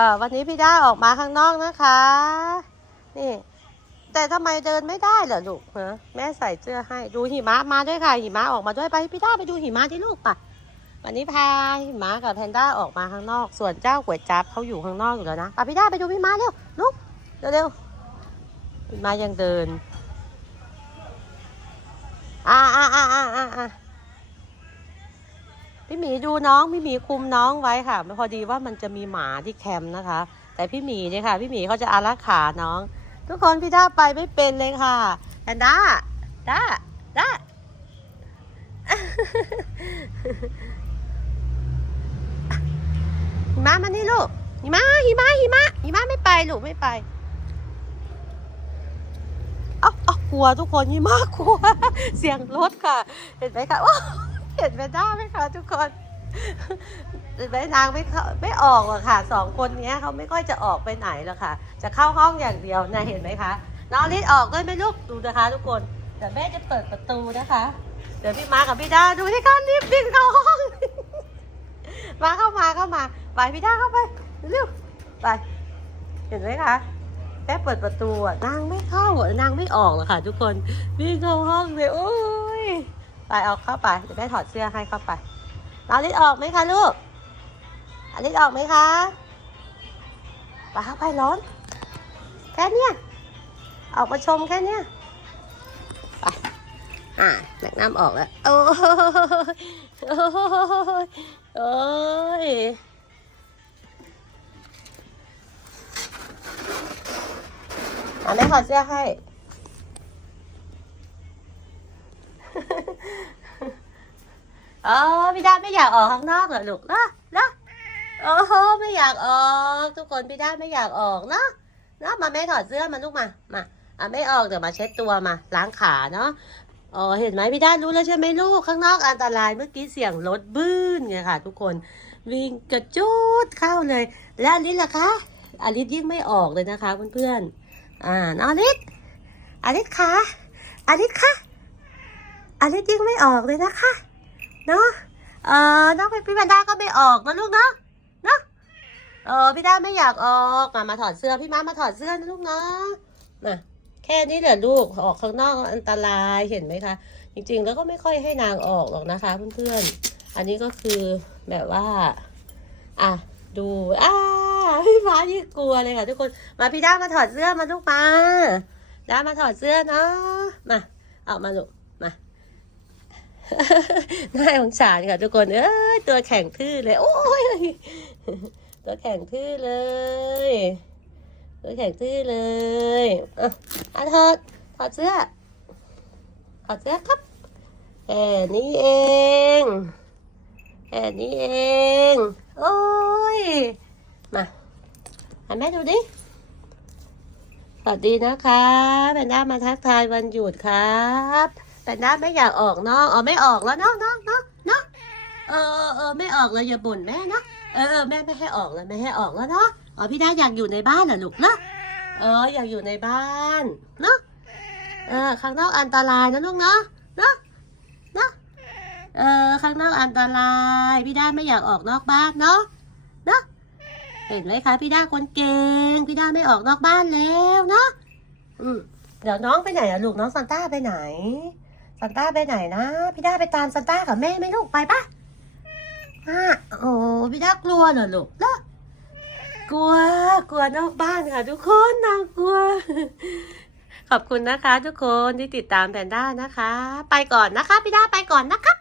เออวันนี้พี่ด้าออกมาข้างนอกนะคะ นี่ แต่ทำไมเดินไม่ได้เหรอลูกฮะแม่ใส่เสื้อให้ดูหิมะมาด้วยค่ะหิมะออกมาด้วยไปพี่ด้าไปดูหิมะที่ลูกปะวันนี้พาหิมะกับแพนด้าออกมาข้างนอก ส่วนเจ้าก๋วยจั๊บเขาอยู่ข้างนอกอยู่แล้วนะไปพี่ด้าไปดูพี่มาเร็วลูกเร็วๆมายังเดิน อ่าอ่าอ่าอ่า มีดูน้องพี่หมีคุมน้องไว้ค่ะพอดีว่ามันจะมีหมาที่แคมป์นะคะ แต่พี่หมีเนี่ยค่ะ พี่หมีเขาจะอารักขาน้อง ทุกคนพี่ด้าไปไม่เป็นเลยค่ะแอนด้าด้าด้าหิมะมานี่ลูกหิมะหิมะหิมะหิมะไม่ไปลูกไม่ไปเอ้าเอ้ากลัวทุกคนหิมะกลัว เสียงรถค่ะ เห็นไหมคะ เห็นแพนด้าไหมคะทุกคนเห็นไหมนางไม่ไม่ออกหรอกค่ะสองคนนี้เขาไม่ค่อยจะออกไปไหนหรอกค่ะ จะเข้าห้องอย่างเดียวนะเห็นไหมคะน้องลิศออกด้วยไหมลูกดูนะคะ ทุกคนเดี๋ยวแม่จะเปิดประตูนะคะ เดี๋ยวพี่มากับพี่ด้าดูที่เขารีบบินเข้าห้องมาเข้ามาเข้ามาไปพี่ด้าเข้าไปเร็วไปเห็นไหมคะแม่เปิดประตูอะนางไม่เข้าอะนางไม่ออกหรอกค่ะ ทุกคนวิ่งเข้าห้องเลยโอ้ย ไปเอาเข้าไปเดี๋ยวแม่ถอดเสื้อให้เข้าไปน้องลิศออกไหมคะลูกอลิศออกไหมคะไปเข้าไปร้อน แค่เนี้ยออกมาชมแค่เนี้ยไปอ่าแม็กน้ำออกแล้ว โอ้ยโอ้ยโอ้ยอะแม่ถอดเสื้อให้ ออพี่ดาไม่อยากออกข้างนอกเหรอลูกนะนะโอ้โหไม่อยากออก ทุกคนพี่ดาไม่อยากออกเนาะเนาะมาแม่ถอดเสื้อมาลูกมามาอะไม่ออกเดี๋ยวมาเช็ดตัวมาล้างขาเนาะอ๋อเห็นไหมพี่ด้ารู้แล้วใช่ไหมลูกข้างนอกอันตรายเมื่อกี้เสียงรถบื้นไงค่ะ ทุกคนวิ่งกระจูดเข้าเลย แล้วอลิสล่ะคะอลิสยิ่งไม่ออกเลยนะคะเพื่อนๆอ่าน้องอลิสอลิสคะอลิสคะอลิสยิ่งไม่ออกเลยนะคะ เนาะเออน้องพี่แพนด้าก็ไม่ออกนะลูกเนาะเนาะเออพี่ด้าไม่อยากออกมามาถอดเสื้อพี่ม้ามาถอดเสื้อนะลูกเนาะมาแค่นี้แหละลูกออกข้างนอกอันตรายเห็นไหมคะจริงๆ แล้วก็ไม่ค่อยให้นางออกหรอกนะคะเพื่อนๆอันนี้ก็คือแบบว่าอะดูอ้าพี่ฟ้ายิ่งกลัวเลยค่ะทุกคนมาพี่ด้ามาถอดเสื้อมาลูกมาด้ามาถอดเสื้อเนาะมาออกมาลูก น่าสงสารค่ะทุกคน เอ้ยตัวแข็งทื่อเลย โอ้ยตัวแข็งทื่อเลย ตัวแข็งทื่อเลยอะอะถอดถอดเสื้อถอดเสื้อครับแค่นี้เองแค่นี้เอง โอ้ย มาให้แม่ดูดิ สวัสดีนะคะแพนด้ามาทักทายวันหยุดครับ แพนด้าไม่อยากออกนอกอ๋อไม่ออกแล้วเนาะเนาะเนาะเนาะเออเออเออไม่ออกเลยอย่าบ่นแม่เนาะเออเออแม่ไม่ให้ออกเลยไม่ให้ออกแล้วเนาะอ๋อพี่ด้าอยากอยู่ในบ้านเหรอลูกเนาะเอออยากอยู่ในบ้านเนาะเออข้างนอกอันตรายนะลูกเนาะเนาะเนาะเออข้างนอกอันตรายพี่ด้าไม่อยากออกนอกบ้านเนาะเนาะเห็นไหมคะพี่ด้าคนเก่งพี่ด้าไม่ออกนอกบ้านแล้วเนาะอืมเดี๋ยวน้องไปไหนอะลูกน้องซันต้าไปไหน ซันต้าไปไหนนะ พี่ด้าไปตามซันต้ากับแม่ไหมลูกไปปะอะโอ้พี่ด้ากลัวเหรอลูกเนาะกลัว กลัวนอกบ้านค่ะทุกคนนางกลัว ขอบคุณนะคะ ทุกคนที่ติดตามแพนด้านะคะ ไปก่อนนะคะ พี่ด้าไปก่อนนะครับ